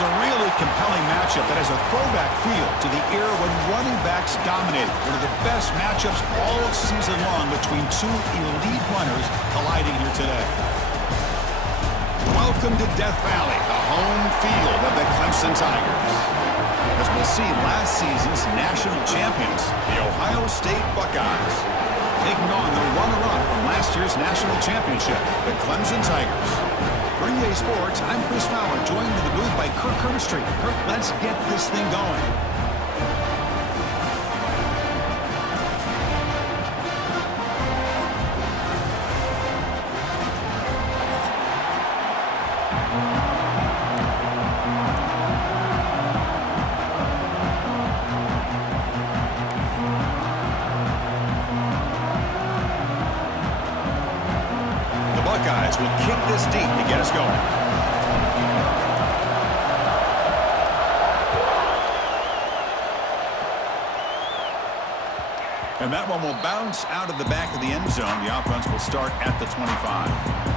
It's a really compelling matchup that has a throwback feel to the era when running backs dominated. One of the best matchups all season long between two elite runners colliding here today. Welcome to Death Valley, the home field of the Clemson Tigers. As we'll see, last season's national champions, the Ohio State Buckeyes, taking on the runner-up from last year's national championship, the Clemson Tigers. For EA Sports, I'm Chris Fowler, joined in the booth by Kirk Herbstreit. Kirk, let's get this thing going. Buckeyes will kick this deep to get us going. And that one will bounce out of the back of the end zone. The offense will start at the 25.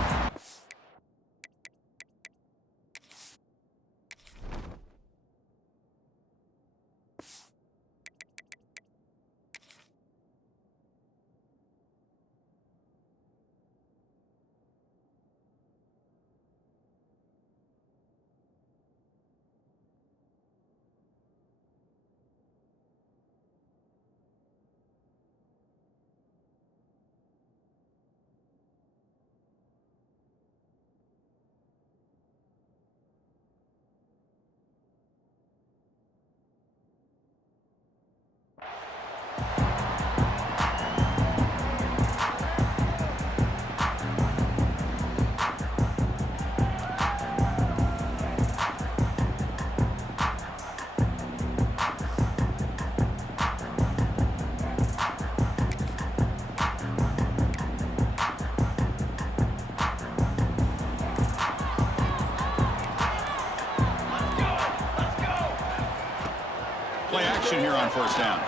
Play action here on first down.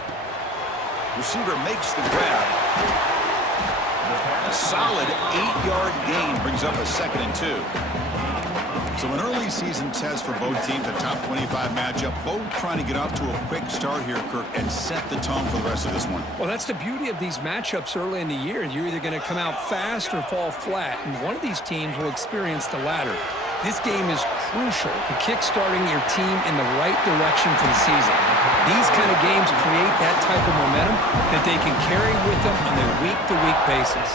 Receiver makes the grab. A solid 8-yard gain brings up a 2nd and 2. So an early season test for both teams, a top 25 matchup. Both trying to get off to a quick start here, Kirk, and set the tone for the rest of this one. Well, that's the beauty of these matchups early in the year. You're either going to come out fast or fall flat, and one of these teams will experience the latter. This game is crucial to kick-starting your team in the right direction for the season. These kind of games create that type of momentum that they can carry with them on a week-to-week basis.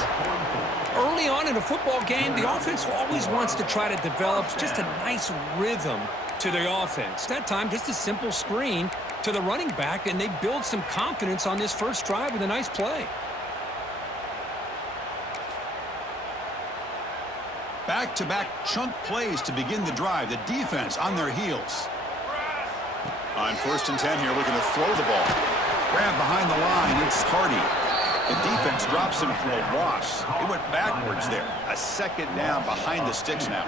Early on in a football game, the offense always wants to try to develop just a nice rhythm to the offense. That time, just a simple screen to the running back, and they build some confidence on this first drive with a nice play. Back-to-back chunk plays to begin the drive. The defense on their heels. On 1st and 10 here, looking to throw the ball. Grab behind the line, it's Hardy. The defense drops him for a loss. He went backwards there. A 2nd down behind the sticks now.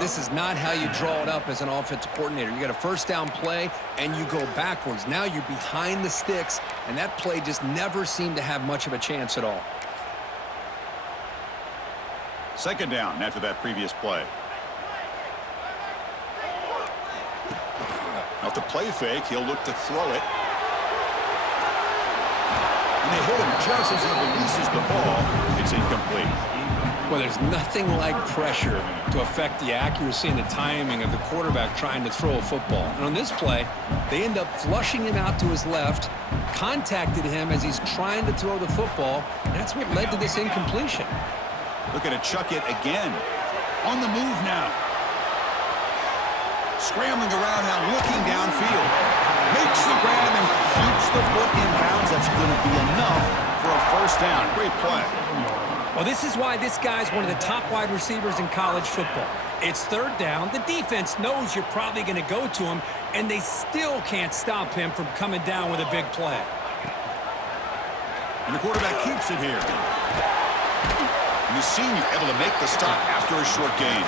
This is not how you draw it up as an offensive coordinator. You got a first down play, and you go backwards. Now you're behind the sticks, and that play just never seemed to have much of a chance at all. 2nd down after that previous play. Off the play fake, he'll look to throw it. And they hit him just as he releases the ball. It's incomplete. Well, there's nothing like pressure to affect the accuracy and the timing of the quarterback trying to throw a football. And on this play, they end up flushing him out to his left, contacted him as he's trying to throw the football, and that's what led to this incompletion. Looking to chuck it again. On the move now. Scrambling around now, looking downfield. Makes the grab and keeps the foot in bounds. That's going to be enough for a first down. Great play. Well, this is why this guy's one of the top wide receivers in college football. It's 3rd down. The defense knows you're probably going to go to him, and they still can't stop him from coming down with a big play. And the quarterback keeps it here. And the senior able to make the stop after a short gain.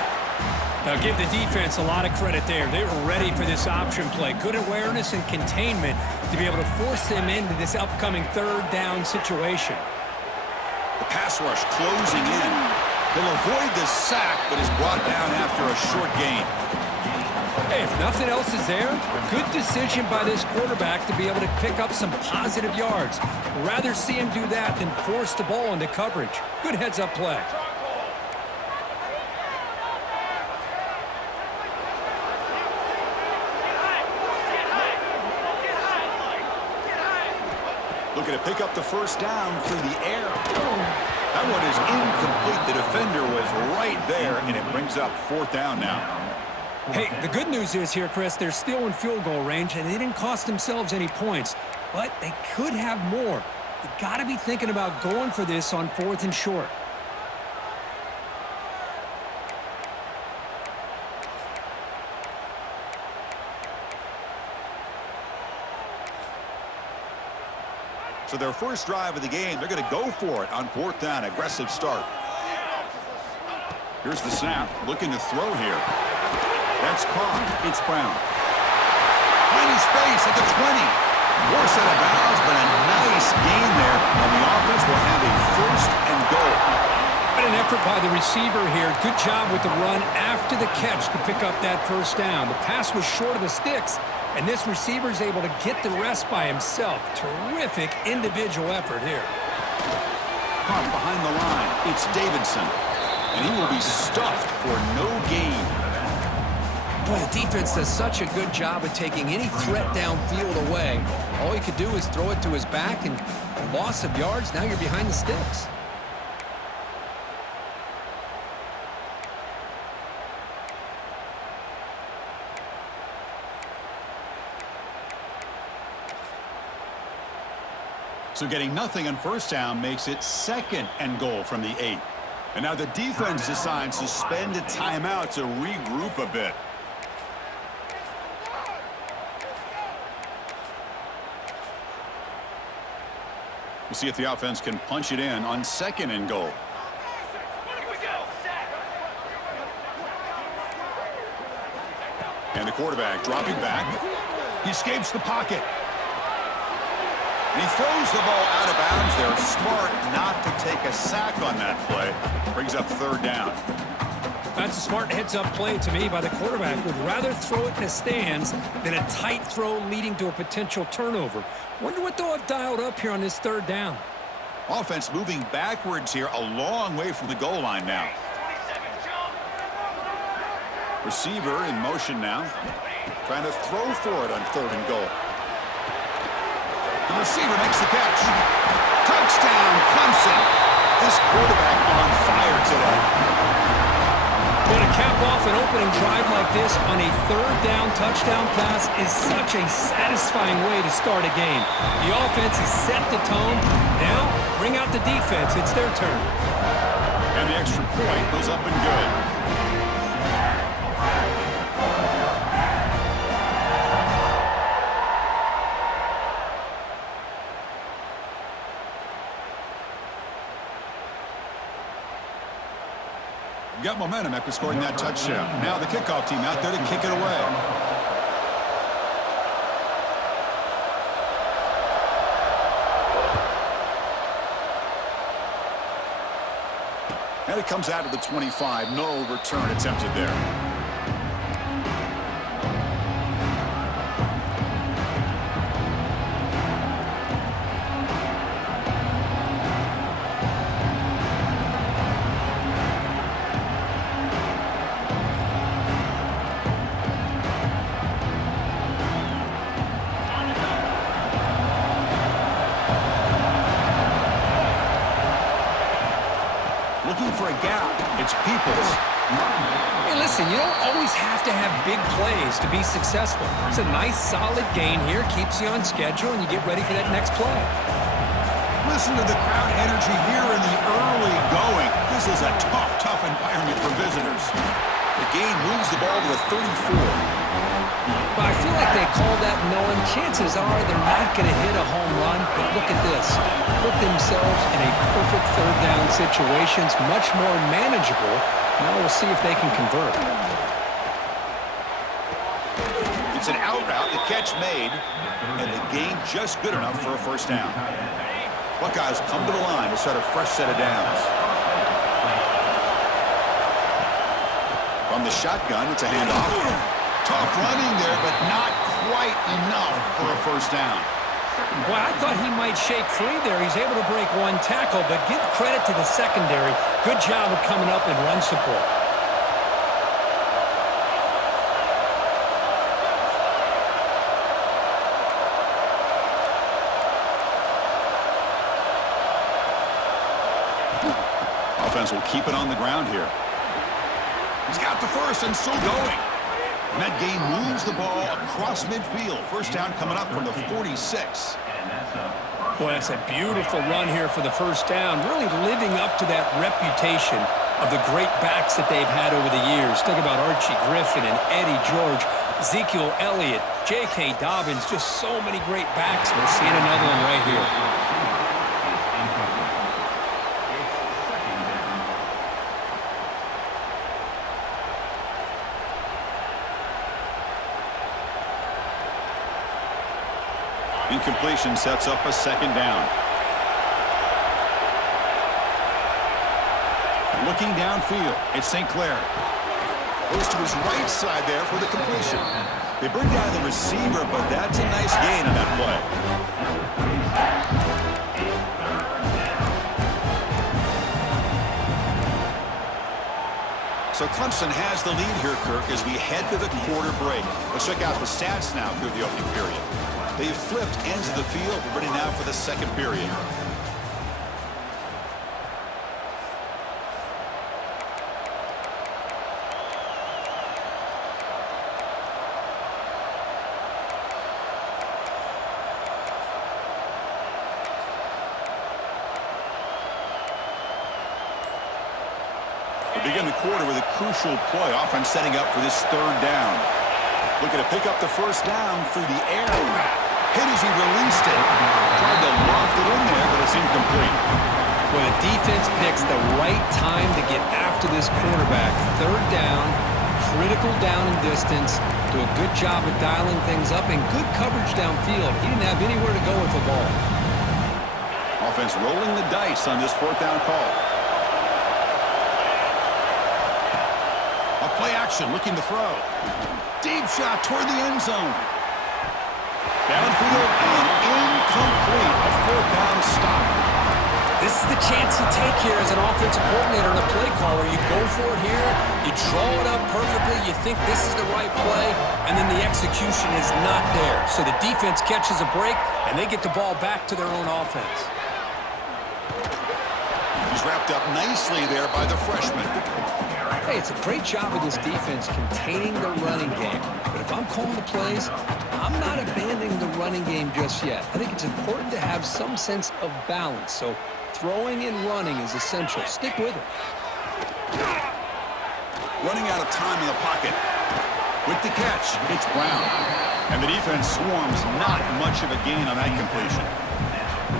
Now, give the defense a lot of credit there. They were ready for this option play. Good awareness and containment to be able to force them into this upcoming 3rd down situation. The pass rush closing in. He'll avoid the sack, but is brought down after a short gain. Hey, if nothing else is there, good decision by this quarterback to be able to pick up some positive yards. Rather see him do that than force the ball into coverage. Good heads-up play. Looking to pick up the first down through the air. That one is incomplete. The defender was right there, and it brings up fourth down now. Hey, the good news is here, Chris, they're still in field goal range, and they didn't cost themselves any points. But they could have more. You got to be thinking about going for this on 4th and short. So their first drive of the game, they're going to go for it on 4th down. Aggressive start. Here's the snap. Looking to throw here. That's caught. It's Brown. Finding space at the 20. Force out of bounds, but a nice gain there. And the offense will have a first and goal. What an effort by the receiver here. Good job with the run after the catch to pick up that first down. The pass was short of the sticks, and this receiver is able to get the rest by himself. Terrific individual effort here. Caught behind the line. It's Davidson. And he will be stuffed for no gain. Boy, the defense does such a good job of taking any threat downfield away. All he could do is throw it to his back, and a loss of yards, now you're behind the sticks. So getting nothing on first down makes it 2nd and goal from the 8. And now the defense decides to spend a timeout to regroup a bit. We'll see if the offense can punch it in on 2nd and goal. And the quarterback dropping back. He escapes the pocket. And he throws the ball out of bounds there. Smart not to take a sack on that play. Brings up 3rd down. That's a smart heads-up play to me by the quarterback. Would rather throw it in the stands than a tight throw leading to a potential turnover. Wonder what they'll have dialed up here on this 3rd down. Offense moving backwards here, a long way from the goal line now. Receiver in motion now. Trying to throw for it on 3rd and goal. The receiver makes the catch. Touchdown, Clemson. This quarterback on fire today. But to cap off an opening drive like this on a 3rd down touchdown pass is such a satisfying way to start a game. The offense has set the tone. Now, bring out the defense. It's their turn. And the extra point goes up and good. Got momentum after scoring that touchdown. Now the kickoff team out there to kick it away. And it comes out of the 25. No return attempted there. For a gap, it's Peoples. Hey, listen, you don't always have to have big plays to be successful. It's a nice, solid gain here, keeps you on schedule, and you get ready for that next play. Listen to the crowd energy here in the early going. This is a tough environment for visitors. The game moves the ball to the 34. But I feel like they call that knowing chances are they're not going to hit a home run. But look at this. Put themselves in a perfect 3rd down situation. It's much more manageable. Now we'll see if they can convert. It's an out route, the catch made, and the gain just good enough for a first down. Buckeyes come to the line to start a fresh set of downs. From the shotgun, it's a handoff. Tough running there, but not quite enough for a first down. Boy, I thought he might shake free there. He's able to break one tackle, but give credit to the secondary. Good job of coming up and run support. Offense will keep it on the ground here. He's got the first and still going. And that gain moves the ball across midfield. First down coming up from the 46. Boy, that's a beautiful run here for the first down. Really living up to that reputation of the great backs that they've had over the years. Think about Archie Griffin and Eddie George, Ezekiel Elliott, J.K. Dobbins, just so many great backs. We're seeing another one right here. Incompletion sets up a second down. Looking downfield, it's St. Clair. Goes to his right side there for the completion. They bring down the receiver, but that's a nice gain on that play. So Clemson has the lead here, Kirk, as we head to the quarter break. Let's check out the stats now through the opening period. They've flipped ends of the field. We're ready now for the second period. We begin the quarter with a crucial play. Offense setting up for this third down. Looking to pick up the first down through the air. Hit as he released it. Tried to loft it in there, but it's incomplete. Well, the defense picks the right time to get after this quarterback. Third down, critical down and distance. Do a good job of dialing things up and good coverage downfield. He didn't have anywhere to go with the ball. Offense rolling the dice on this fourth down call. A play action, looking to throw. Deep shot toward the end zone. Downfield and incomplete. A fourth down stop. This is the chance you take here as an offensive coordinator and a play caller. You go for it here, you draw it up perfectly, you think this is the right play, and then the execution is not there. So the defense catches a break, and they get the ball back to their own offense. He's wrapped up nicely there by the freshman. Hey, it's a great job of this defense containing the running game. But if I'm calling the plays, I'm not abandoning the running game just yet. I think it's important to have some sense of balance. So throwing and running is essential. Stick with it. Running out of time in the pocket. With the catch, it's Brown. And the defense swarms not much of a gain on that completion.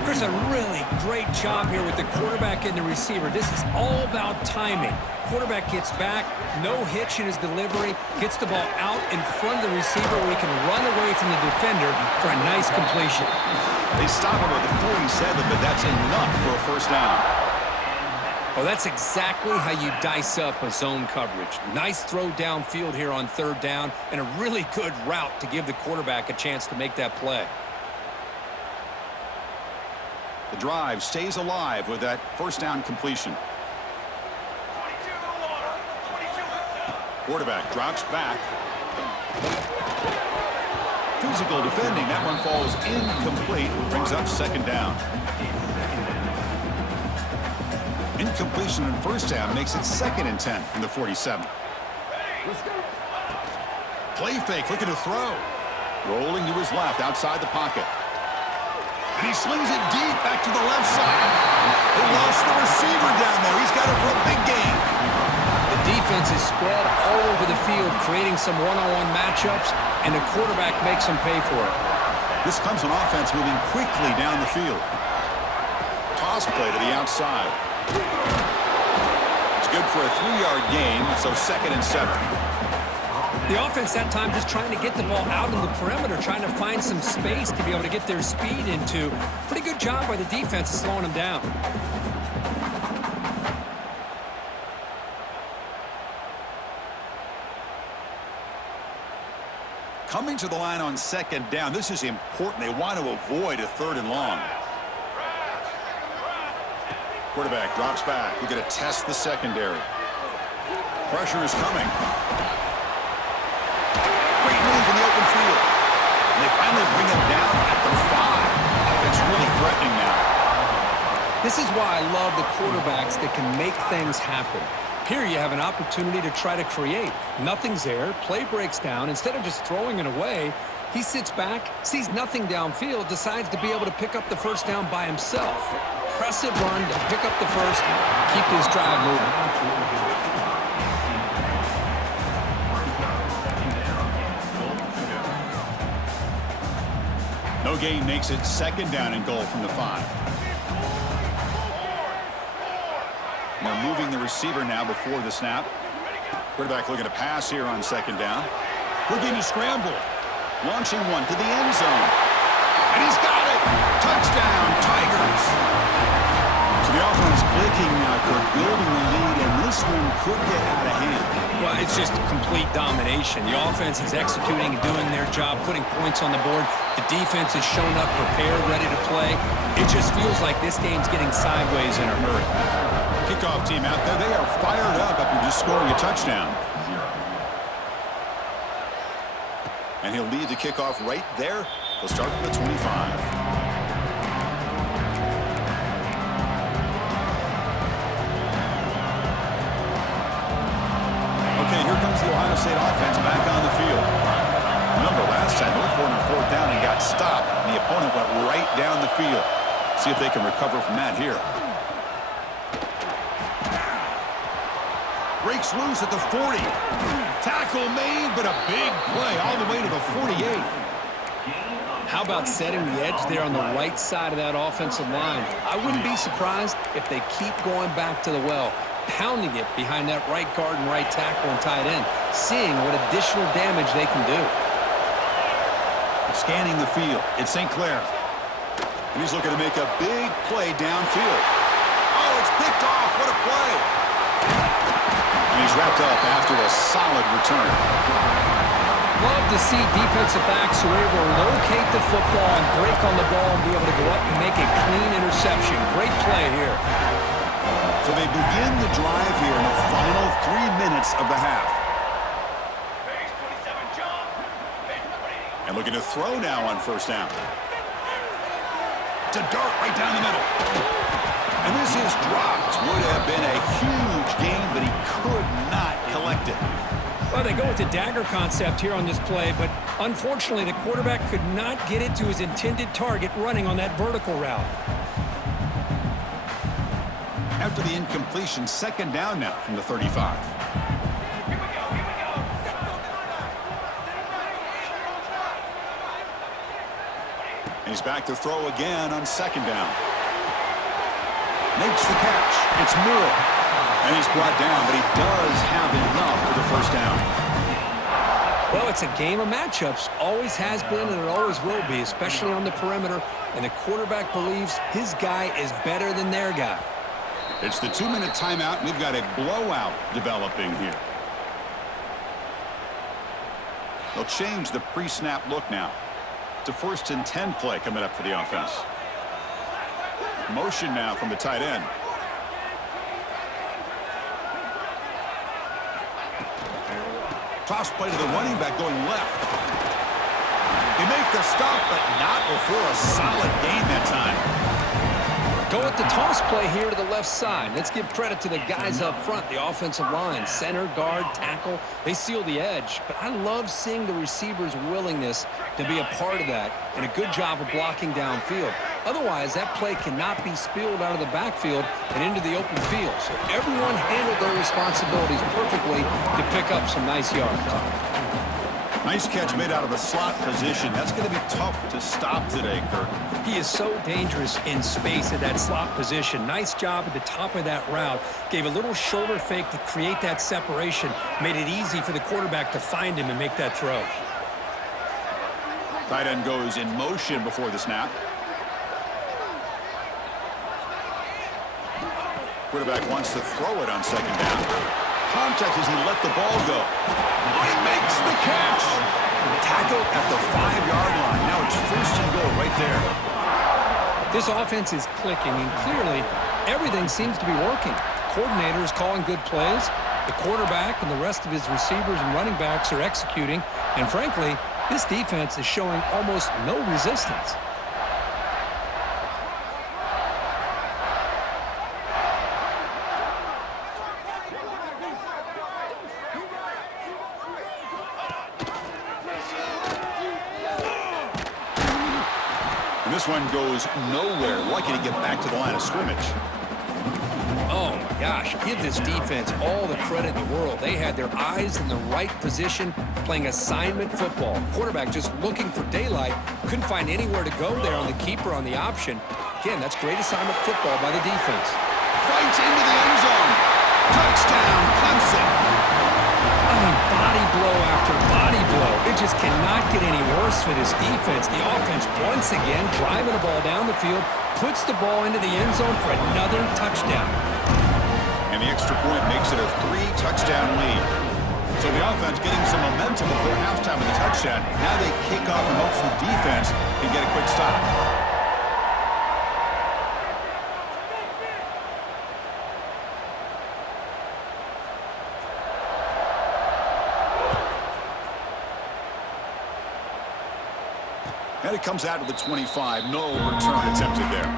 There's a really great job here with the quarterback and the receiver. This is all about timing. Quarterback gets back, no hitch in his delivery, gets the ball out in front of the receiver where he can run away from the defender for a nice completion. They stop him at the 47, but that's enough for a first down. Well, that's exactly how you dice up a zone coverage. Nice throw downfield here on third down, and a really good route to give the quarterback a chance to make that play. The drive stays alive with that first down completion. Quarterback drops back. Physical defending. That one falls incomplete. Brings up second down. Incompletion in first down makes it 2nd and 10 from the 47. Play fake, looking to throw. Rolling to his left outside the pocket. And he slings it deep back to the left side. They lost the receiver down there. He's got it for a big gain. The defense is spread all over the field, creating some one-on-one matchups, and the quarterback makes them pay for it. This comes on offense moving quickly down the field. Toss play to the outside. It's good for a 3-yard gain, so 2nd and 7. The offense that time just trying to get the ball out on the perimeter, trying to find some space to be able to get their speed into. Pretty good job by the defense of slowing them down. Coming to the line on second down, this is important. They want to avoid a 3rd and long. Quarterback drops back. We're going to test the secondary. Pressure is coming. Great move in the open field. And they finally bring him down at the 5. Offense really threatening now. This is why I love the quarterbacks that can make things happen. Here you have an opportunity to try to create. Nothing's there. Play breaks down. Instead of just throwing it away, he sits back, sees nothing downfield, decides to be able to pick up the first down by himself. Impressive run to pick up the first, keep this drive moving. No gain makes it 2nd down and goal from the 5. They're moving the receiver now before the snap. Quarterback looking to pass here on 2nd down. Looking to scramble. Launching one to the end zone. And he's got it! Touchdown, Tigers! So the offense clicking now, Kirk, building the lead, and this one could get out of hand. Well, it's just complete domination. The offense is executing and doing their job, putting points on the board. The defense is showing up prepared, ready to play. It just feels like this game's getting sideways in a hurry. Kickoff team out there. They are fired up after just scoring a touchdown. And he'll lead the kickoff right there. They'll start from the 25. Okay, here comes the Ohio State offense back on the field. Remember, last time they went for it on 4th down and got stopped. And the opponent went right down the field. See if they can recover from that here. Breaks loose at the 40. Tackle made, but a big play all the way to the 48. How about setting the edge there on the right side of that offensive line? I wouldn't be surprised if they keep going back to the well, pounding it behind that right guard and right tackle and tight end, seeing what additional damage they can do. Scanning the field. It's St. Clair. And he's looking to make a big play downfield. Oh, it's picked off. What a play. And he's wrapped up after a solid return. Love to see defensive backs who are able to locate the football and break on the ball and be able to go up and make a clean interception. Great play here. So they begin the drive here in the final 3 minutes of the half. And looking to throw now on 1st down. To dart right down the middle. And this is dropped. Would have been a huge gain, but he could not collect it. Well, they go with the dagger concept here on this play, but unfortunately the quarterback could not get it to his intended target running on that vertical route. After the incompletion, 2nd down now from the 35. And he's back to throw again on 2nd down. Makes the catch. It's Moore. And he's brought down, but he does have enough for the 1st down. Well, it's a game of matchups. Always has been, and it always will be, especially on the perimeter. And the quarterback believes his guy is better than their guy. It's the 2-minute timeout, and we've got a blowout developing here. They'll change the pre-snap look now. It's a 1st and 10 play coming up for the offense. Motion now from the tight end. Toss play to the running back going left. They make the stop, but not before a solid gain that time. Go with the toss play here to the left side. Let's give credit to the guys up front, the offensive line, center, guard, tackle. They seal the edge, but I love seeing the receiver's willingness to be a part of that and a good job of blocking downfield. Otherwise, that play cannot be spilled out of the backfield and into the open field. So everyone handled their responsibilities perfectly to pick up some nice yards. Nice catch made out of a slot position. That's going to be tough to stop today, Kirk. He is so dangerous in space at that slot position. Nice job at the top of that route. Gave a little shoulder fake to create that separation. Made it easy for the quarterback to find him and make that throw. Tight end goes in motion before the snap. Quarterback wants to throw it on 2nd down. Contact as he let the ball go. Oh, he makes the catch. Tackled at the 5-yard line. Now it's first and goal right there. This offense is clicking, and clearly everything seems to be working. Coordinator is calling good plays. The quarterback and the rest of his receivers and running backs are executing. And frankly, this defense is showing almost no resistance. And this one goes nowhere. Lucky to get back to the line of scrimmage. Oh, my gosh. Give this defense all the credit in the world. They had their eyes in the right position, playing assignment football. Quarterback just looking for daylight. Couldn't find anywhere to go there on the keeper on the option. Again, that's great assignment football by the defense. Fights into the end zone. Touchdown, Clemson. I mean, body blow after body blow. It just cannot get any worse for this defense. The offense, once again, driving the ball down the field, puts the ball into the end zone for another touchdown. And the extra point makes it a 3-touchdown lead. So the offense getting some momentum before halftime of the touchdown. Now they kick off and hopes the defense can get a quick stop. And it comes out to the 25. No return attempted there.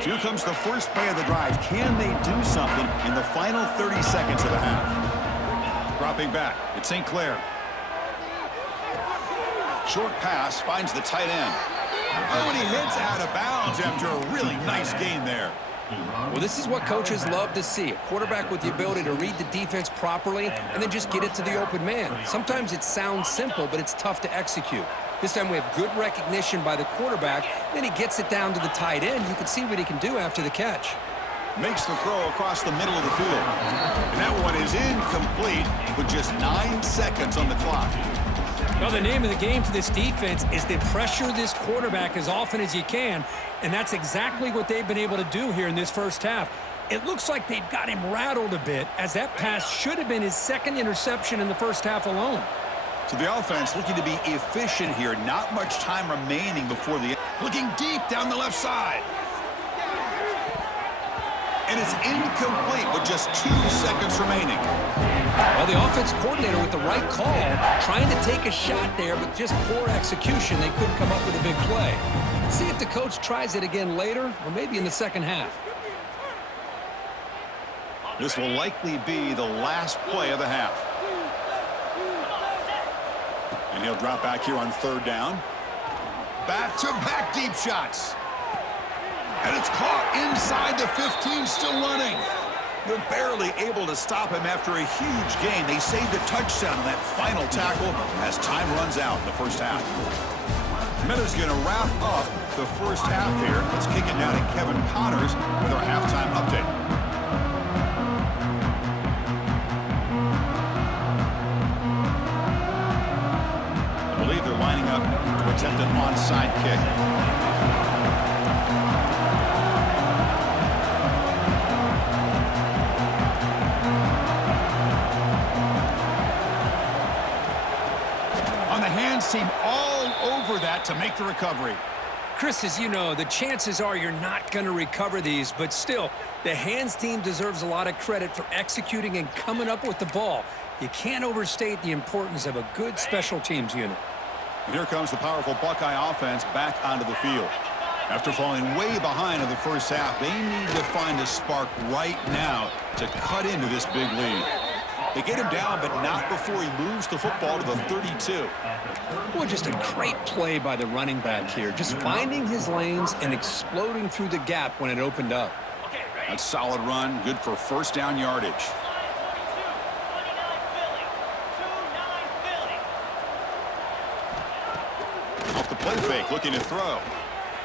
Here comes the first play of the drive. Can they do something in the final 30 seconds of the half? Dropping back, it's St. Clair. Short pass finds the tight end. Oh, and he hits out of bounds after a really nice gain there. Well, this is what coaches love to see. A quarterback with the ability to read the defense properly and then just get it to the open man. Sometimes it sounds simple, but it's tough to execute. This time we have good recognition by the quarterback. Then he gets it down to the tight end. You can see what he can do after the catch. Makes the throw across the middle of the field. And that one is incomplete with just 9 seconds on the clock. Well, the name of the game for this defense is to pressure this quarterback as often as you can, and that's exactly what they've been able to do here in this first half. It looks like they've got him rattled a bit, as that pass should have been his second interception in the first half alone. So the offense looking to be efficient here. Not much time remaining before the... Looking deep down the left side. And it's incomplete with just 2 seconds remaining. Well, the offense coordinator with the right call, trying to take a shot there, but just poor execution. They couldn't come up with a big play. Let's see if the coach tries it again later, or maybe in the second half. This will likely be the last play of the half. And he'll drop back here on 3rd down. Back-to-back deep shots. And it's caught inside the 15, still running. They're barely able to stop him after a huge gain. They saved a touchdown on that final tackle as time runs out in the first half. Miller's going to wrap up the first half here. Let's kick it down to Kevin Connors with our halftime update. I believe they're lining up to attempt an onside kick. Team all over that to make the recovery. Chris, as you know, the chances are you're not going to recover these, but still, the hands team deserves a lot of credit for executing and coming up with the ball. You can't overstate the importance of a good special teams unit. And here comes the powerful Buckeye offense back onto the field. After falling way behind in the first half, they need to find a spark right now to cut into this big lead. They get him down, but not before he moves the football to the 32. Boy, just a great play by the running back here. Just finding his lanes and exploding through the gap when it opened up. That's solid run, good for first down yardage. Off the play fake, looking to throw.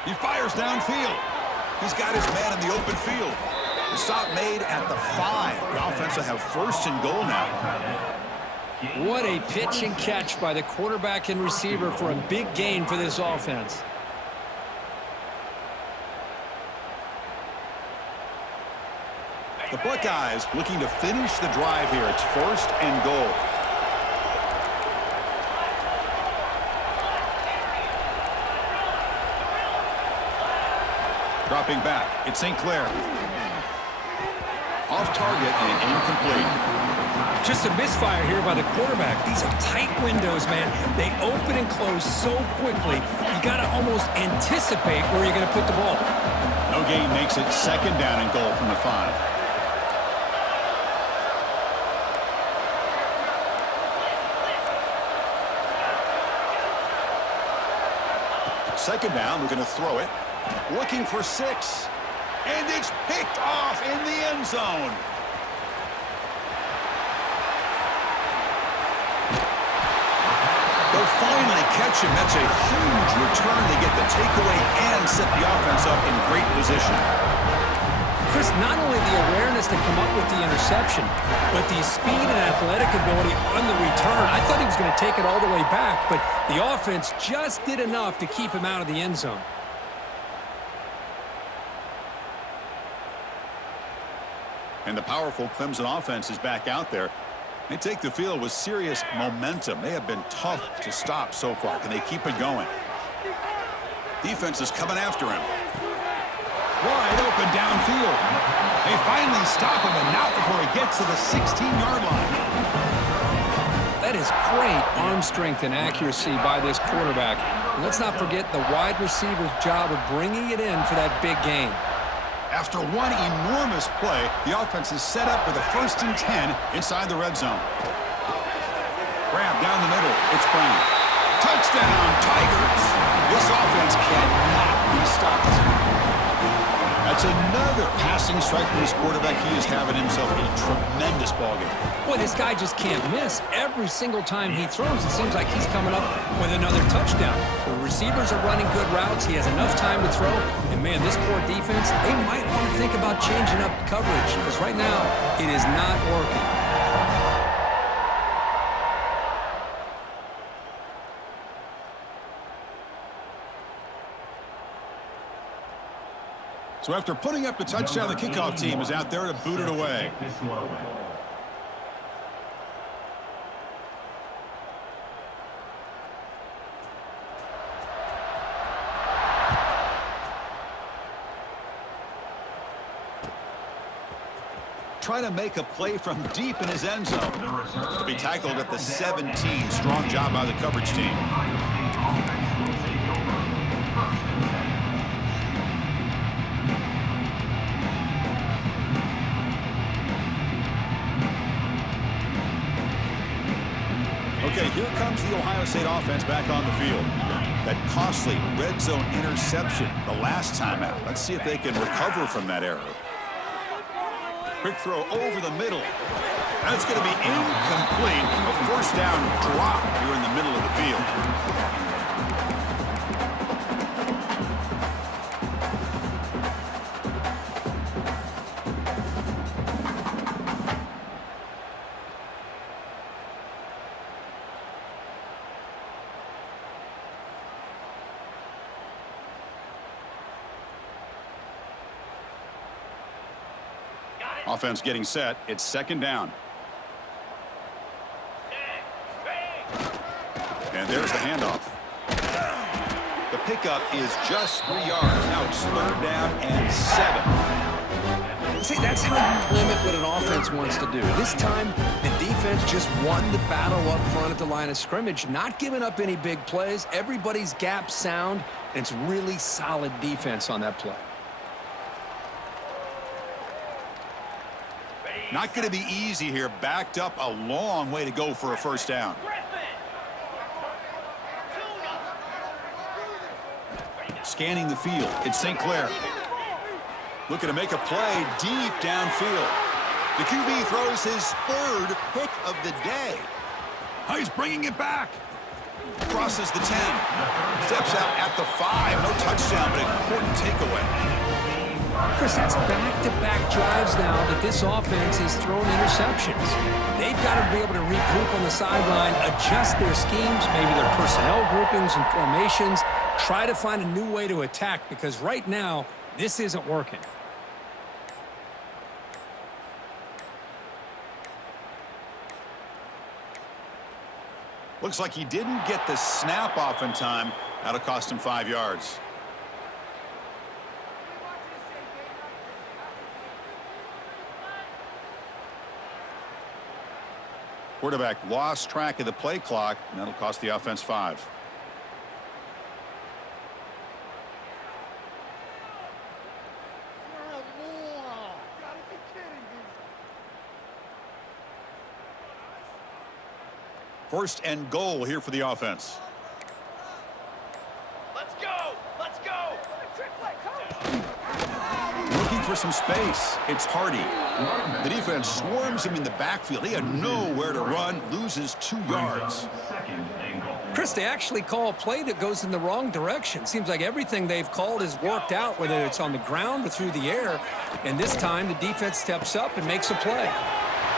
He fires downfield. He's got his man in the open field. The stop made at the 5. The offense will have first and goal now. What a pitch and catch by the quarterback and receiver for a big gain for this offense. The Buckeyes looking to finish the drive here. It's 1st and goal. Dropping back, it's St. Clair. Off target and incomplete. Just a misfire here by the quarterback. These are tight windows, man. They open and close so quickly. You got to almost anticipate where you're going to put the ball. No gain makes it 2nd down and goal from the 5. Second down, we're going to throw it. Looking for 6. And it's picked off in the end zone. They'll finally catch him. That's a huge return. They get the takeaway and set the offense up in great position. Chris, not only the awareness to come up with the interception, but the speed and athletic ability on the return. I thought he was going to take it all the way back, but the offense just did enough to keep him out of the end zone. And the powerful Clemson offense is back out there. They take the field with serious momentum. They have been tough to stop so far. Can they keep it going? Defense is coming after him. Wide open downfield. They finally stop him, and not before he gets to the 16-yard line. That is great arm strength and accuracy by this quarterback. And let's not forget the wide receiver's job of bringing it in for that big gain. After one enormous play, the offense is set up with a 1st and 10 inside the red zone. Grab down the middle. It's Brown. Touchdown, Tigers. This offense cannot be stopped. That's another passing strike from this quarterback. He is having himself a tremendous ballgame. Boy, this guy just can't miss. Every single time he throws, it seems like he's coming up with another touchdown. The receivers are running good routes. He has enough time to throw. And, man, this poor defense, they might want to think about changing up coverage because right now it is not working. So after putting up the touchdown, the kickoff team is out there to boot it away. Try to make a play from deep in his end zone. To be tackled at the 17. Strong job by the coverage team. Okay, here comes the Ohio State offense back on the field. That costly red zone interception the last time out. Let's see if they can recover from that error. Quick throw over the middle. That's going to be incomplete. A 1st down drop here in the middle of the field. Offense getting set. It's 2nd down. And there's the handoff. The pickup is just 3 yards. Now it's 3rd down and 7. See, that's how you limit what an offense wants to do. This time, the defense just won the battle up front at the line of scrimmage, not giving up any big plays. Everybody's gap sound, and it's really solid defense on that play. Not going to be easy here. Backed up a long way to go for a 1st down. Scanning the field. It's St. Clair. Looking to make a play deep downfield. The QB throws his 3rd pick of the day. Oh, he's bringing it back. Crosses the 10. Steps out at the 5. No touchdown, but an important takeaway. Chris, that's back-to-back drives now that this offense has thrown interceptions. They've got to be able to regroup on the sideline, adjust their schemes, maybe their personnel groupings and formations, try to find a new way to attack because right now, this isn't working. Looks like he didn't get the snap off in time. That'll cost him 5 yards. Quarterback lost track of the play clock, and that'll cost the offense 5. First and goal here for the offense. Let's go! Let's go! Looking for some space. It's Hardy. The defense swarms him in the backfield. He had nowhere to run, loses 2 yards. Chris, they actually call a play that goes in the wrong direction. Seems like everything they've called has worked out, whether it's on the ground or through the air. And this time, the defense steps up and makes a play.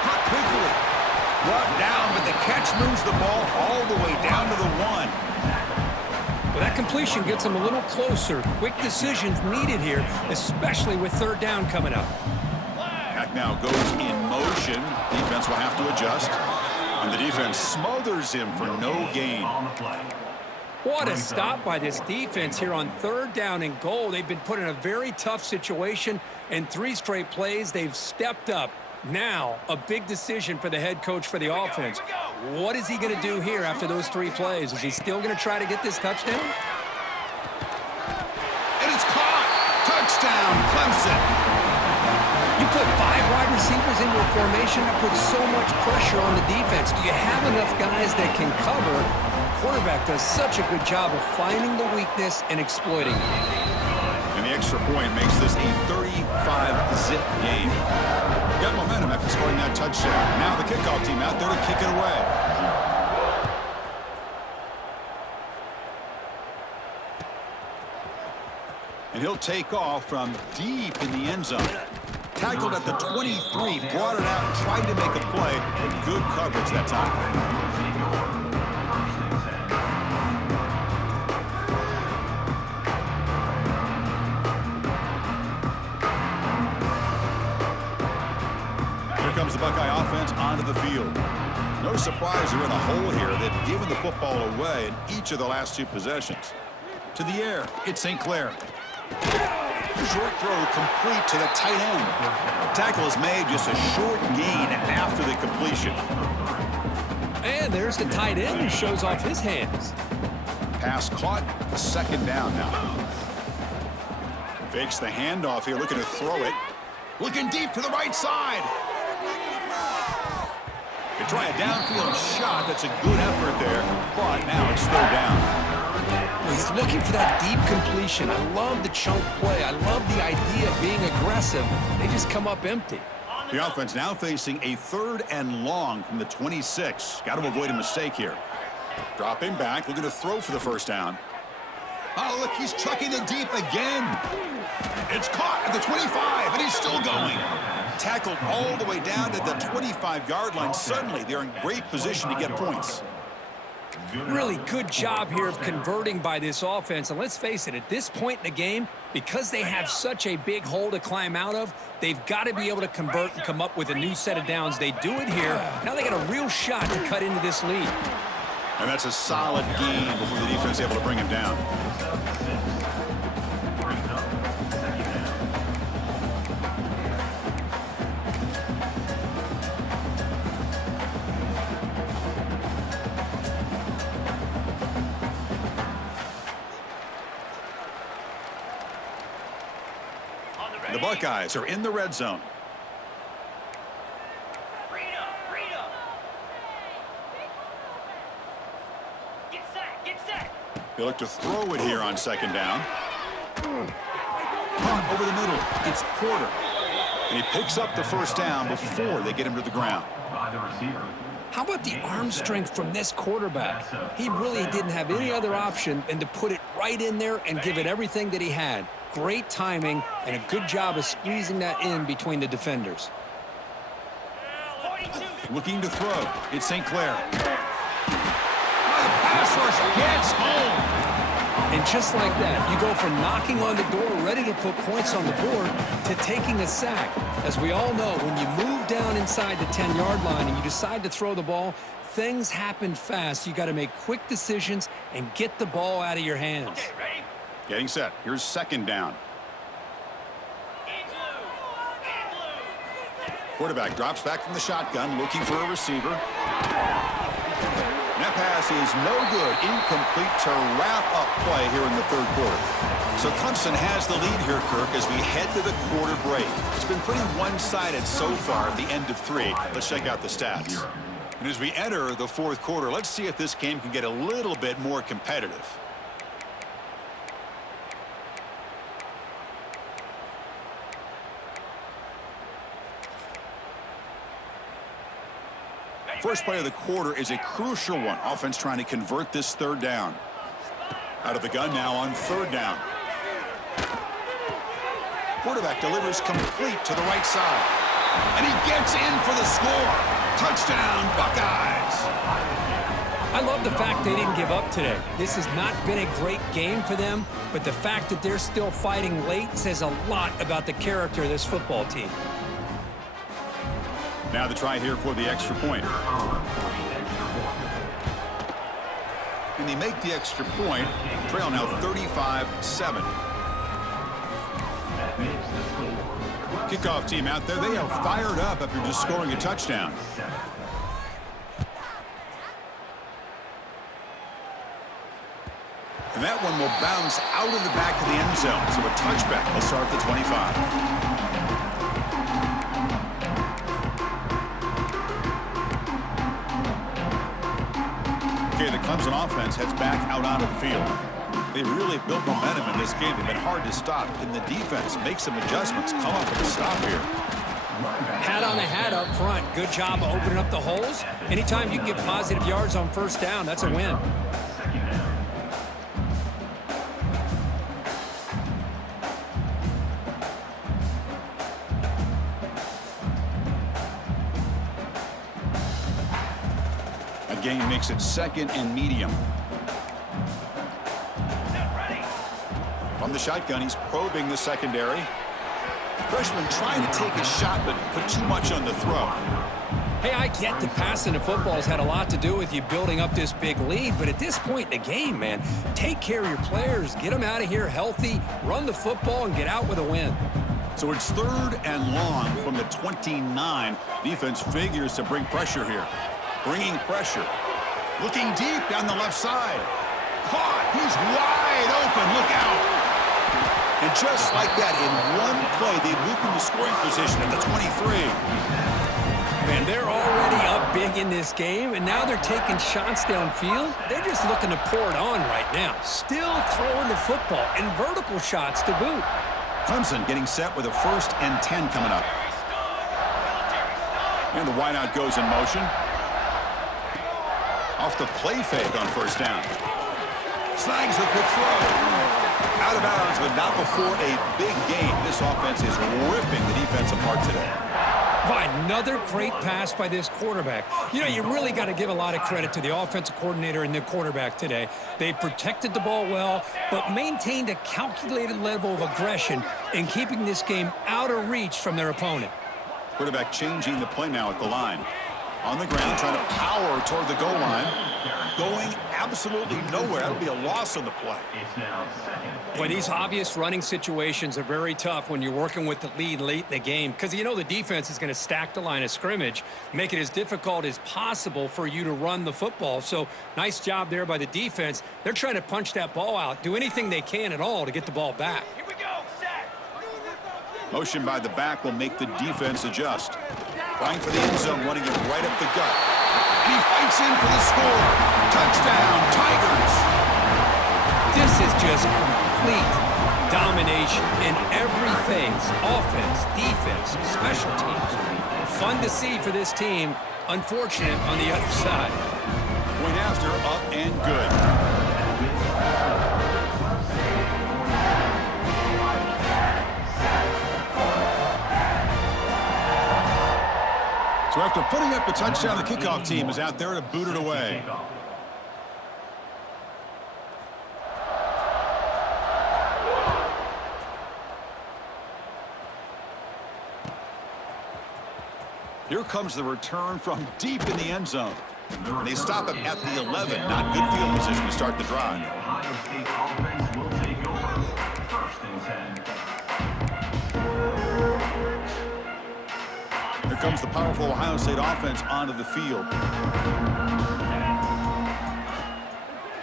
Caught quickly. Brought down, but the catch moves the ball all the way down to the 1. Well, that completion gets them a little closer. Quick decisions needed here, especially with third down coming up. Pack now goes in motion. Defense will have to adjust. And the defense smothers him for no gain. What a stop by this defense here on third down and goal. They've been put in a very tough situation, and 3 straight plays, they've stepped up. Now, a big decision for the head coach for the offense. What is he going to do here after those 3 plays? Is he still going to try to get this touchdown? And it's caught. Touchdown, Clemson. You put 5 wide receivers into a formation that puts so much pressure on the defense. Do you have enough guys that can cover? Quarterback does such a good job of finding the weakness and exploiting it. And the extra point makes this a 35-zip game. Got momentum after scoring that touchdown. Now the kickoff team out there to kick it away. And he'll take off from deep in the end zone. Tackled at the 23, brought it out, tried to make a play, but good coverage that time. Comes the Buckeye offense onto the field. No surprise they're in a hole here. They've given the football away in each of the last 2 possessions. To the air, it's St. Clair. Short throw complete to the tight end. Tackle is made, just a short gain after the completion. And there's the tight end who shows off his hands. Pass caught, 2nd down now. Fakes the handoff here, looking to throw it. Looking deep to the right side. They try a downfield shot. That's a good effort there, but now it's 3rd down. He's looking for that deep completion. I love the chunk play. I love the idea of being aggressive. They just come up empty. The offense now facing a 3rd and long from the 26. Got to avoid a mistake here. Dropping back, looking to throw for the 1st down. Oh, look, he's chucking it deep again. It's caught at the 25, and he's still going. Tackled all the way down to the 25-yard line. Suddenly, they're in great position to get points. Really good job here of converting by this offense. And let's face it, at this point in the game, because they have such a big hole to climb out of, they've got to be able to convert and come up with a new set of downs. They do it here. Now they got a real shot to cut into this lead. And that's a solid gain before the defense is able to bring him down. The Buckeyes are in the red zone. They look to throw it here on 2nd down. Caught over the middle. It's Porter. And he picks up the 1st down before they get him to the ground. How about the arm strength from this quarterback? He really didn't have any other option than to put it right in there and give it everything that he had. Great timing and a good job of squeezing that in between the defenders. Looking to throw. It's St. Clair. The pass rush gets home. And just like that, you go from knocking on the door, ready to put points on the board, to taking a sack. As we all know, when you move down inside the 10-yard line and you decide to throw the ball, things happen fast. You got to make quick decisions and get the ball out of your hands. Okay, ready? Getting set. Here's second down. Quarterback drops back from the shotgun, looking for a receiver. That pass is no good. Incomplete to wrap up play here in the third quarter. So Clemson has the lead here, Kirk, as we head to the quarter break. It's been pretty one-sided so far at the end of 3. Let's check out the stats. And as we enter the fourth quarter, let's see if this game can get a little bit more competitive. First play of the quarter is a crucial one. Offense trying to convert this third down. Out of the gun now on third down. Quarterback delivers complete to the right side. And he gets in for the score. Touchdown, Buckeyes. I love the fact they didn't give up today. This has not been a great game for them, but the fact that they're still fighting late says a lot about the character of this football team. Now the try here for the extra point. And they make the extra point. Trail now 35-7. Kickoff team out there. They are fired up after just scoring a touchdown. And that one will bounce out of the back of the end zone. So a touchback will start at the 25. Okay, the Clemson offense heads back out onto the field. They really built momentum in this game. They've been hard to stop. Can the defense make some adjustments? Come up with a stop here. Hat on the hat up front. Good job of opening up the holes. Anytime you can get positive yards on first down, that's a win. Gain makes it second and medium. From the shotgun, he's probing the secondary. Freshman trying to take a shot, but put too much on the throw. Hey, I get the passing of football has had a lot to do with you building up this big lead, but at this point in the game, man, take care of your players, get them out of here healthy, run the football, and get out with a win. So it's third and long from the 29. Defense figures to bring pressure here. Bringing pressure. Looking deep down the left side. Caught. He's wide open. Look out. And just like that, in one play, they moved into scoring position at the 23. Man, they're already up big in this game, and now they're taking shots downfield. They're just looking to pour it on right now. Still throwing the football and vertical shots to boot. Clemson getting set with a 1st and 10 coming up. And the wideout goes in motion. Off the play fake on first down. Snags a good throw. Out of bounds, but not before a big game. This offense is ripping the defense apart today. By another great pass by this quarterback. You know, you really got to give a lot of credit to the offensive coordinator and the quarterback today. They protected the ball well, but maintained a calculated level of aggression in keeping this game out of reach from their opponent. Quarterback changing the play now at the line. On the ground, trying to power toward the goal line. Going absolutely nowhere. That'll be a loss on the play. Boy, these obvious running situations are very tough when you're working with the lead late in the game because you know the defense is going to stack the line of scrimmage, make it as difficult as possible for you to run the football. So nice job there by the defense. They're trying to punch that ball out, do anything they can at all to get the ball back. Here we go, set. Motion by the back will make the defense adjust. Trying for the end zone, running it right up the gut. And he fights in for the score. Touchdown, Tigers. This is just complete domination in every phase. Offense, defense, special teams. Fun to see for this team. Unfortunate on the other side. Point after, up and good. So after putting up the touchdown, the kickoff team is out there to boot it away. Here comes the return from deep in the end zone. And they stop him at the 11. Not good field position to start the drive. Ohio State offense will take over. 1st and 10. Here comes the powerful Ohio State offense onto the field.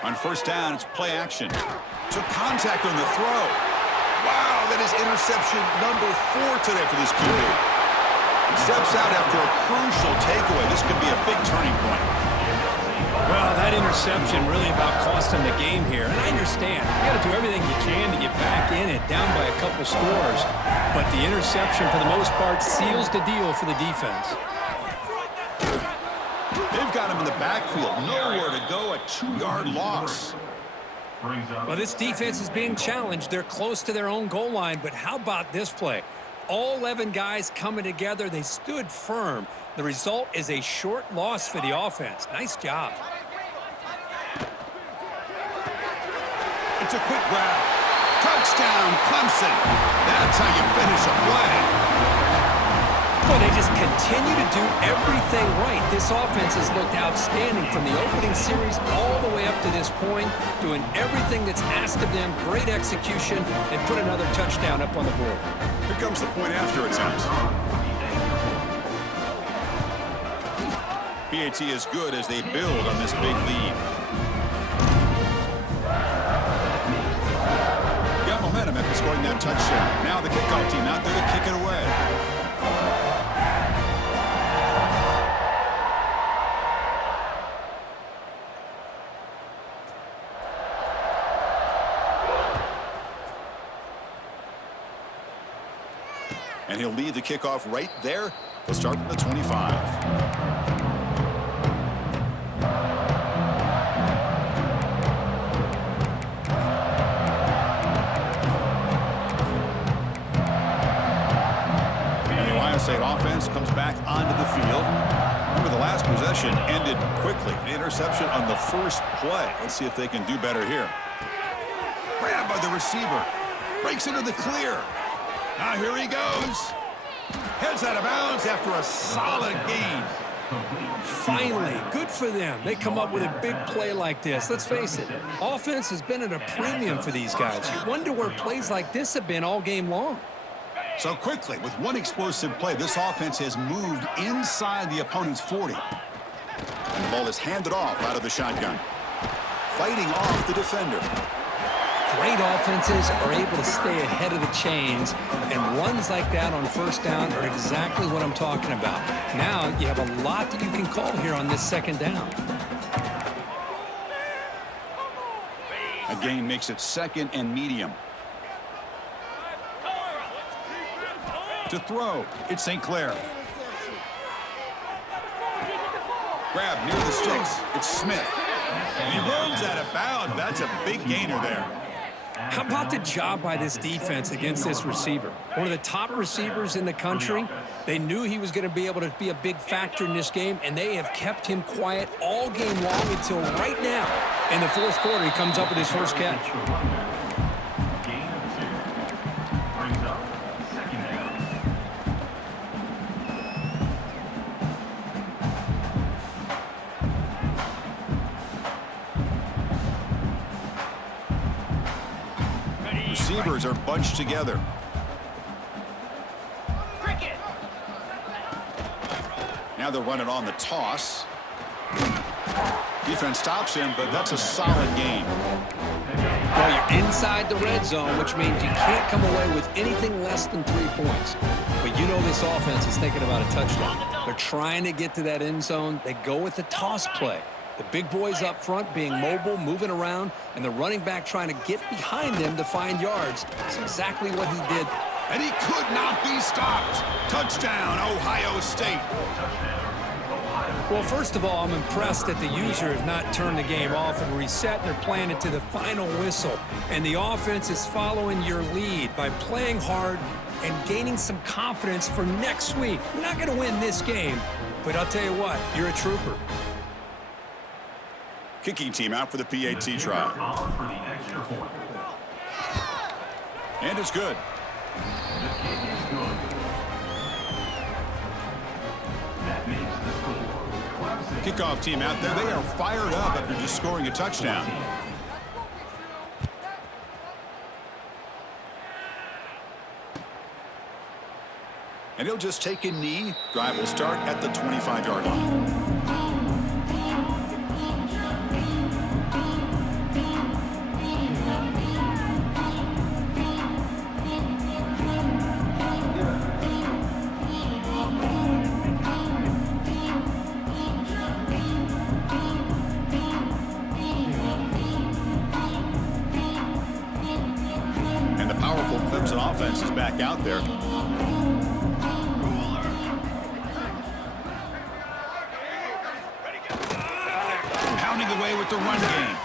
On 1st down, it's play action. Took contact on the throw. Wow, that is interception number 4 today for this QB. Steps out after a crucial takeaway. This could be a big turning point. Well, that interception really about cost him the game here. And I understand. You got to do everything you can to get back in it, down by a couple scores. But the interception, for the most part, seals the deal for the defense. They've got him in the backfield. Nowhere to go, a 2-yard loss. Well, this defense is being challenged. They're close to their own goal line. But how about this play? All 11 guys coming together. They stood firm. The result is a short loss for the offense. Nice job. It's a quick grab. Touchdown, Clemson. That's how you finish a play. Well, they just continue to do everything right. This offense has looked outstanding from the opening series all the way up to this point, doing everything that's asked of them, great execution, and put another touchdown up on the board. Here comes the point after attempt. PAT is good as they build on this big lead. Got momentum after scoring that touchdown. Now the kickoff team out there to kick it away. And he'll lead the kickoff right there. He'll start from the 25. And the Ohio State offense comes back onto the field. Remember, the last possession ended quickly. An interception on the first play. Let's see if they can do better here. Grabbed by the receiver. Breaks into the clear. Now here he goes. Heads out of bounds after a solid gain. Finally, good for them. They come up with a big play like this. Let's face it, offense has been at a premium for these guys. You wonder where plays like this have been all game long. So quickly, with one explosive play, this offense has moved inside the opponent's 40. And the ball is handed off out of the shotgun. Fighting off the defender. Great offenses are able to stay ahead of the chains, and runs like that on 1st down are exactly what I'm talking about. Now you have a lot that you can call here on this 2nd down. A gain makes it 2nd and medium. To throw, it's St. Clair. Grab near the sticks, it's Smith. And he runs out of bounds. That's a big gainer there. How about the job by this defense against this receiver? One of the top receivers in the country. They knew he was going to be able to be a big factor in this game, and they have kept him quiet all game long until right now. In the 4th quarter, he comes up with his first catch. Receivers are bunched together. Now they'll run it on the toss. Defense stops him, but that's a solid gain. Well, you're inside the red zone, which means you can't come away with anything less than 3 points. But you know this offense is thinking about a touchdown. They're trying to get to that end zone. They go with the toss play. The big boys up front being mobile, moving around, and the running back trying to get behind them to find yards. That's exactly what he did. And he could not be stopped. Touchdown, Ohio State. Well, first of all, I'm impressed that the user have not turned the game off and reset. They're playing it to the final whistle. And the offense is following your lead by playing hard and gaining some confidence for next week. We're not going to win this game, but I'll tell you what, you're a trooper. Kicking team out for the PAT try. And it's good. The kick is good. That makes the score Clemson Kickoff team out there, they are fired up after just scoring a touchdown. And he'll just take a knee. Drive will start at the 25-yard line. And the powerful Clemson offense is back out there. Away with the run game.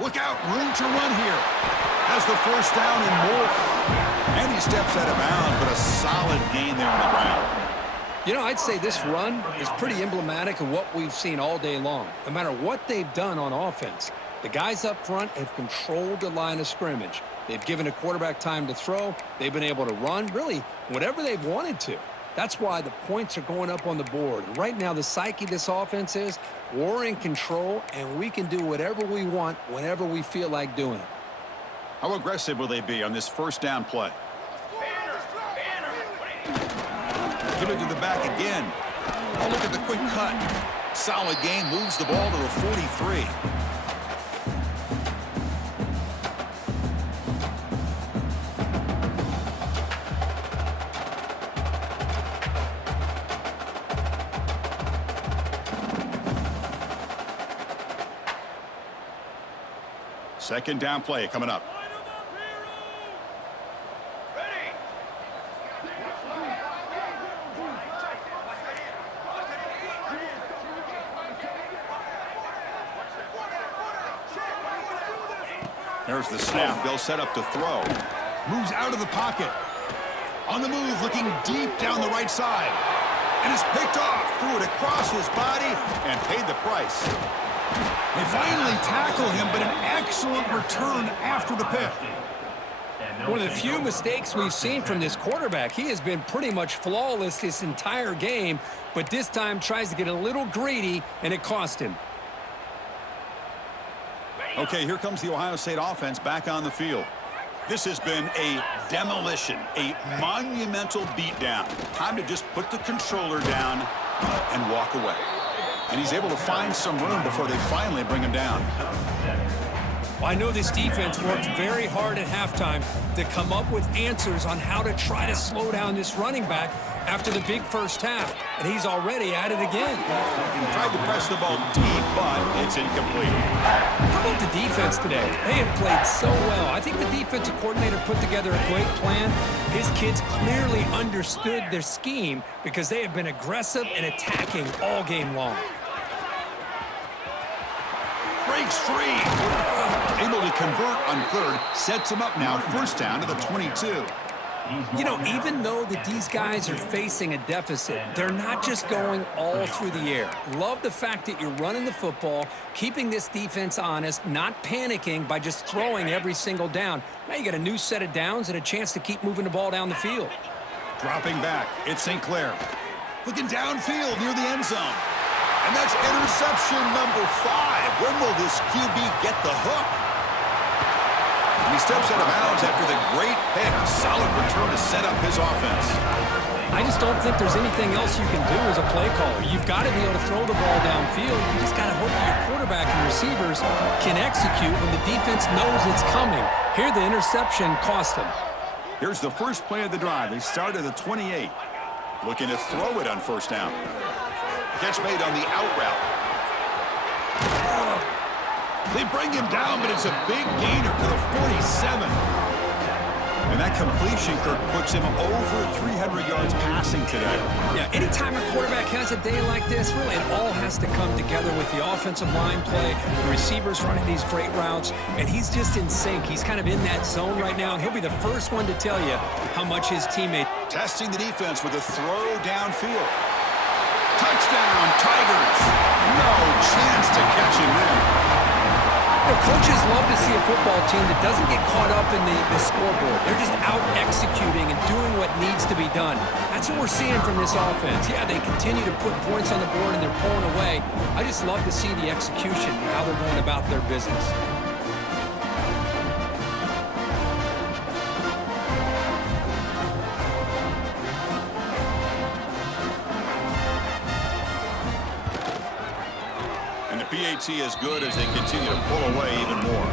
Look out, room to run here. Has the first down and more. And he steps out of bounds, but a solid gain there on the ground. You know, I'd say this run is pretty emblematic of what we've seen all day long. No matter what they've done on offense, the guys up front have controlled the line of scrimmage. They've given a quarterback time to throw. They've been able to run, really, whatever they've wanted to. That's why the points are going up on the board. Right now, the psyche of this offense is we're in control, and we can do whatever we want whenever we feel like doing it. How aggressive will they be on this first down play? Give it to the back again. Oh, look at the quick cut. Solid gain, moves the ball to the 43. Second down play coming up. There's the snap. They'll set up to throw. Moves out of the pocket. On the move, looking deep down the right side. And is picked off. Threw it across his body and paid the price. They finally tackle him, but an excellent return after the pick. One of the few mistakes we've seen from this quarterback. He has been pretty much flawless this entire game, but this time tries to get a little greedy, and it cost him. Okay, here comes the Ohio State offense back on the field. This has been a demolition, a monumental beatdown. Time to just put the controller down and walk away. And he's able to find some room before they finally bring him down. Well, I know this defense worked very hard at halftime to come up with answers on how to try to slow down this running back after the big first half, and he's already at it again. Tried to press the ball deep, but it's incomplete. How about the defense today? They have played so well. I think the defensive coordinator put together a great plan. His kids clearly understood their scheme because they have been aggressive and attacking all game long. Breaks free. Able to convert on third. Sets him up now. First down to the 22. You know, even though these guys are facing a deficit, they're not just going all through the air. Love the fact that you're running the football, keeping this defense honest, not panicking by just throwing every single down. Now you got a new set of downs and a chance to keep moving the ball down the field. Dropping back. It's St. Clair. Looking downfield near the end zone. And that's interception number 5. When will this QB get the hook? And he steps out of bounds after the great pick. Solid return to set up his offense. I just don't think there's anything else you can do as a play caller. You've got to be able to throw the ball downfield. You just got to hope that your quarterback and receivers can execute when the defense knows it's coming. Here, the interception cost him. Here's the first play of the drive. They start at the 28. Looking to throw it on first down. Catch made on the out route. They bring him down, but it's a big gainer to the 47. And that completion, Kirk, puts him over 300 yards passing today. Yeah, anytime a quarterback has a day like this, really it all has to come together with the offensive line play, the receivers running these great routes, and he's just in sync. He's kind of in that zone right now, and he'll be the first one to tell you how much his teammate. Testing the defense with a throw downfield. Touchdown, Tigers. No chance to catch him there. Coaches love to see a football team that doesn't get caught up in the scoreboard. They're just out executing and doing what needs to be done. That's what we're seeing from this offense. Yeah, they continue to put points on the board and they're pulling away. I just love to see the execution and how they're going about their business. And the PAT is good as they continue to pull away even more.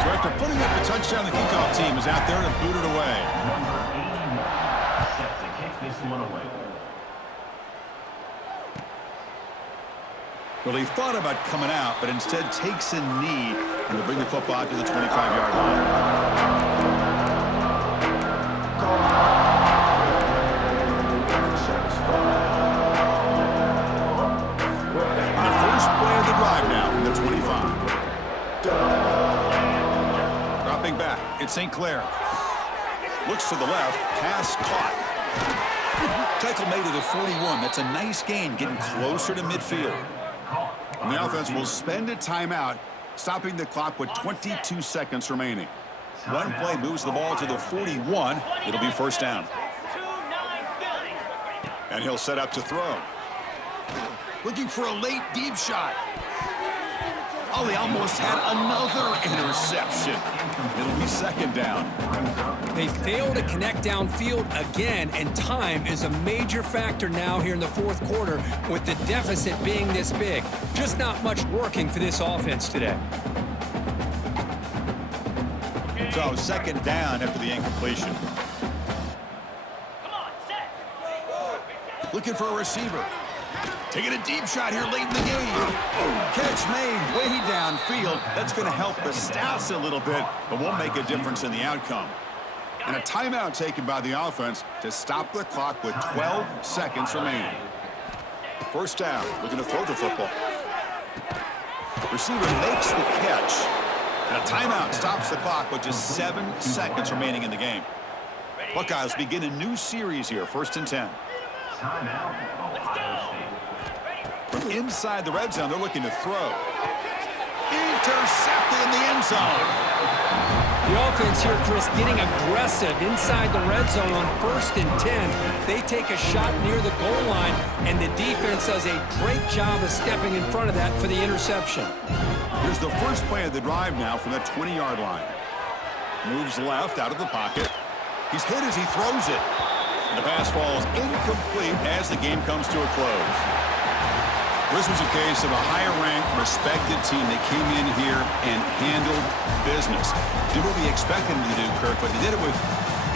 So after putting up the touchdown, the kickoff team is out there to boot it away. Number 89 set to kick this one away. Well, he thought about coming out, but instead takes a knee and will bring the football to the 25-yard line. And the first play of the drive now from the 25. Dropping back, it's St. Clair. Looks to the left, pass caught. Tackle made at the 41. That's a nice gain, getting closer to midfield. And the offense will spend a timeout, stopping the clock with 22 seconds remaining. One play moves the ball to the 41. It'll be first down. And he'll set up to throw. Looking for a late deep shot. Oh, they almost had another interception. It'll be second down. They fail to connect downfield again, and time is a major factor now here in the fourth quarter with the deficit being this big. Just not much working for this offense today. So second down after the incompletion. Looking for a receiver. Taking a deep shot here late in the game. Catch made way downfield. That's going to help the Stats a little bit, but won't make a difference in the outcome. And a timeout taken by the offense to stop the clock with 12 seconds remaining. First down, looking to throw the football. Receiver makes the catch. And a timeout stops the clock with just 7 seconds remaining in the game. Buckeyes begin a new series here, 1st and 10. Timeout, Ohio State. From inside the red zone, they're looking to throw. Intercepted in the end zone. The offense here, Chris, getting aggressive inside the red zone on 1st and 10. They take a shot near the goal line, and the defense does a great job of stepping in front of that for the interception. Here's the first play of the drive now from the 20-yard line. Moves left out of the pocket. He's hit as he throws it. And the pass falls incomplete as the game comes to a close. This was a case of a higher-ranked, respected team that came in here and handled business. Did what we expected them to do, Kirk, but they did it with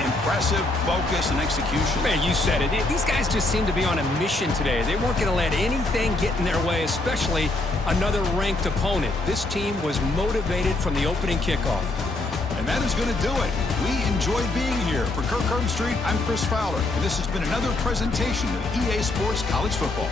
impressive focus and execution. Man, you said it. These guys just seem to be on a mission today. They weren't going to let anything get in their way, especially another ranked opponent. This team was motivated from the opening kickoff. And that is going to do it. We enjoyed being here. For Kirk Herbstreit, I'm Chris Fowler, and this has been another presentation of EA Sports College Football.